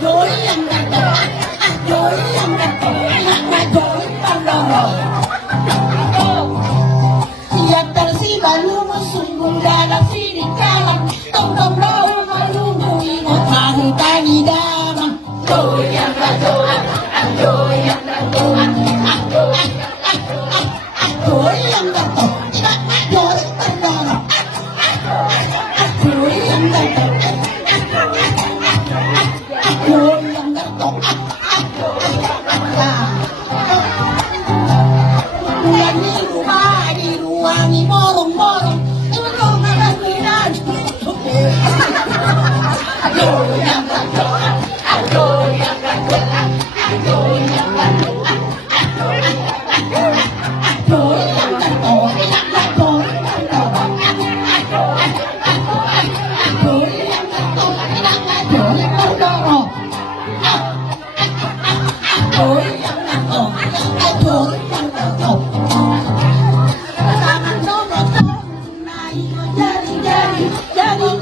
Goyang dato, goyang dato, nak goyang dato. Ya tersiba lumo sungguh dalam sirikalan, tong laut malungu ingat tahu tani damang. Goyang dato, goyang dato, goyang dato, nak goyang dato, goyang dato. Bulan di rumah ni morong-morong, turun makan bidan. Goyang dato, goyang dato, goyang dato, goyang dato, goyang dato, goyang dato, goyang dato.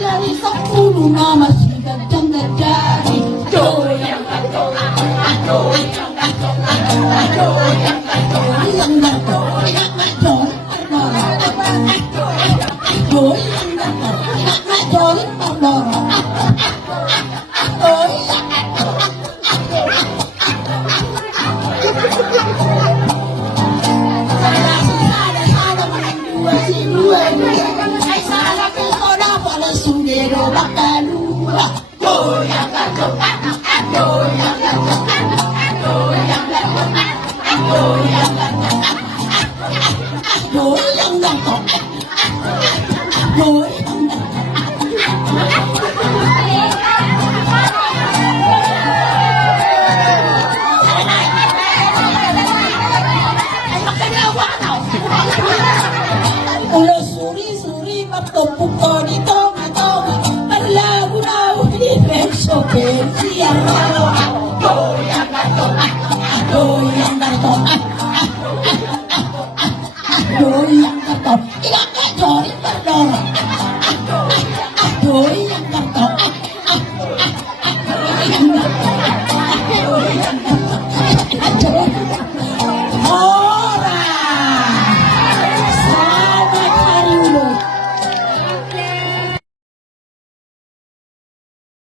Jadi sepuluh nama sudah jadi. Goyang dato, goyang dato, goyang dato, goyang dato, goyang dato, goyang ulo suri-suri magtupok ko ni Toma-Toma, malaw-law ni Benso Bensia. Goyang dato, goyang dato, goyang dato.